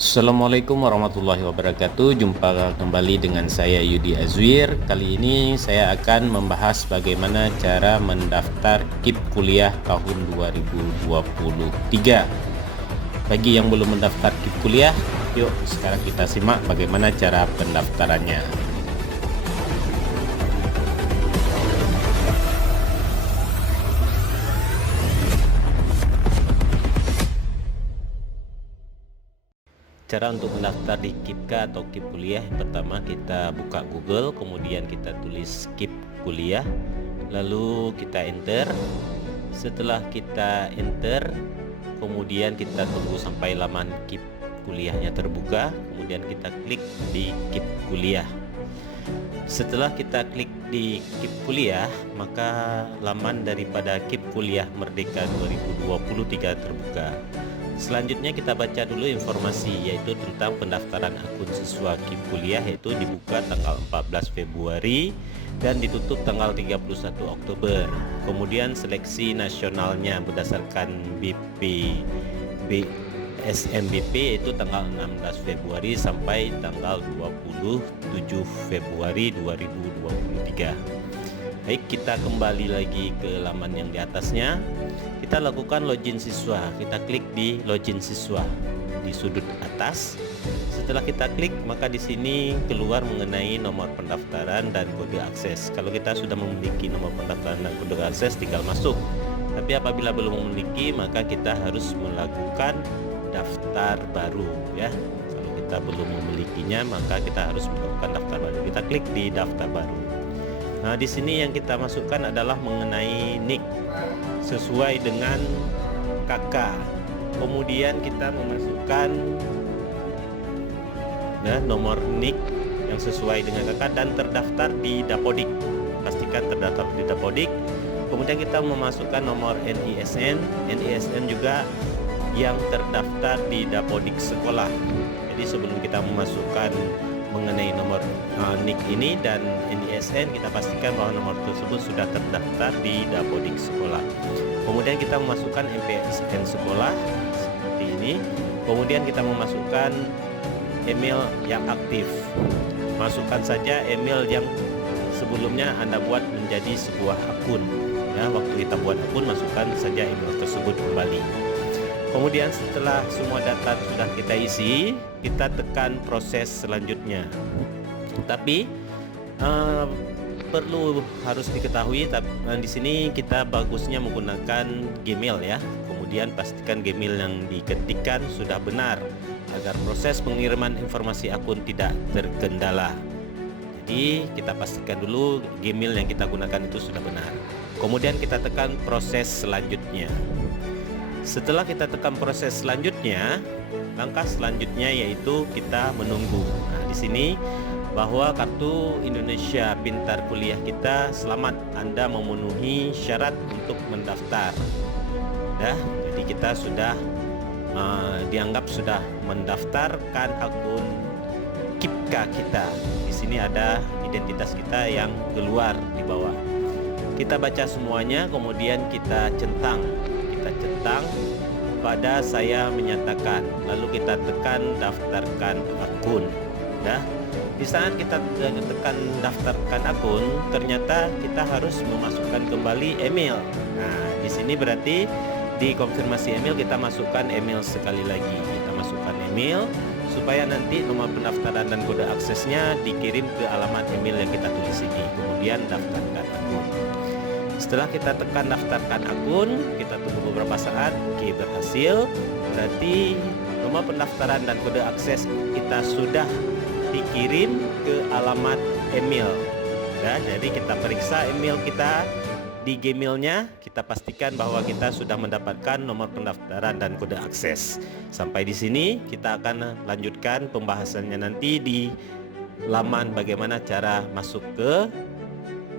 Assalamualaikum warahmatullahi wabarakatuh. Jumpa kembali dengan saya Yudi Azwir. Kali ini saya akan membahas bagaimana cara mendaftar KIP kuliah tahun 2023. Bagi yang belum mendaftar KIP kuliah, yuk sekarang kita simak bagaimana cara pendaftarannya. Cara untuk mendaftar di KIPKA atau KIP kuliah, pertama kita buka Google, kemudian kita tulis KIP kuliah, lalu kita enter. Setelah kita enter, kemudian kita tunggu sampai laman KIP kuliahnya terbuka, kemudian kita klik di KIP kuliah. Setelah kita klik di KIP kuliah, maka laman daripada KIP kuliah Merdeka 2023 terbuka. Selanjutnya kita baca dulu informasi, yaitu tentang pendaftaran akun siswa KIP kuliah, yaitu dibuka tanggal 14 Februari dan ditutup tanggal 31 Oktober. Kemudian seleksi nasionalnya berdasarkan SMBP yaitu tanggal 16 Februari sampai tanggal 27 Februari 2023. Baik, kita kembali lagi ke laman yang di atasnya. Kita lakukan login siswa. Kita klik di login siswa di sudut atas. Setelah kita klik, maka di sini keluar mengenai nomor pendaftaran dan kode akses. Kalau kita sudah memiliki nomor pendaftaran dan kode akses, tinggal masuk. Tapi apabila belum memiliki, maka kita harus melakukan daftar baru, ya. Kalau kita belum memilikinya, maka kita harus melakukan daftar baru. Kita klik di daftar baru. Nah, di sini yang kita masukkan adalah mengenai NIK sesuai dengan KK. Kemudian kita memasukkan nomor NIK yang sesuai dengan KK dan terdaftar di Dapodik. Pastikan terdaftar di Dapodik. Kemudian kita memasukkan nomor NISN juga yang terdaftar di Dapodik sekolah. Jadi sebelum kita memasukkan mengenai nomor NIK ini dan NISN, kita pastikan bahwa nomor tersebut sudah terdaftar di Dapodik sekolah. Kemudian kita memasukkan MPSN sekolah seperti ini. Kemudian kita memasukkan email yang aktif. Masukkan saja email yang sebelumnya Anda buat menjadi sebuah akun. Ya, waktu kita buat akun, masukkan saja email tersebut kembali. Kemudian setelah semua data sudah kita isi, kita tekan proses selanjutnya. Tapi perlu harus diketahui, di sini kita bagusnya menggunakan Gmail, ya. Kemudian pastikan Gmail yang diketikkan sudah benar agar proses pengiriman informasi akun tidak terkendala. Jadi kita pastikan dulu Gmail yang kita gunakan itu sudah benar. Kemudian kita tekan proses selanjutnya. Setelah kita tekan proses selanjutnya, langkah selanjutnya yaitu kita menunggu. Nah, di sini bahwa kartu Indonesia Pintar Kuliah kita selamat, Anda memenuhi syarat untuk mendaftar. Ya, jadi kita sudah dianggap sudah mendaftarkan akun KIPKA kita. Di sini ada identitas kita yang keluar di bawah. Kita baca semuanya, kemudian kita centang pada saya menyatakan, lalu kita tekan daftarkan akun. Nah, di saat kita tekan daftarkan akun, ternyata kita harus memasukkan kembali email. Nah, di sini berarti di konfirmasi email kita masukkan email sekali lagi. Kita masukkan email supaya nanti nomor pendaftaran dan kode aksesnya dikirim ke alamat email yang kita tulis ini. Kemudian daftarkan akun. Setelah kita tekan daftarkan akun, kita tunggu beberapa saat. Oke, berhasil. Berarti nomor pendaftaran dan kode akses kita sudah dikirim ke alamat email. Ya, jadi kita periksa email kita di Gmailnya, kita pastikan bahwa kita sudah mendapatkan nomor pendaftaran dan kode akses. Sampai di sini kita akan lanjutkan pembahasannya nanti di laman bagaimana cara masuk ke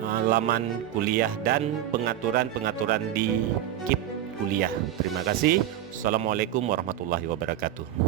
laman kuliah dan pengaturan-pengaturan di KIP kuliah. Terima kasih. Assalamualaikum warahmatullahi wabarakatuh.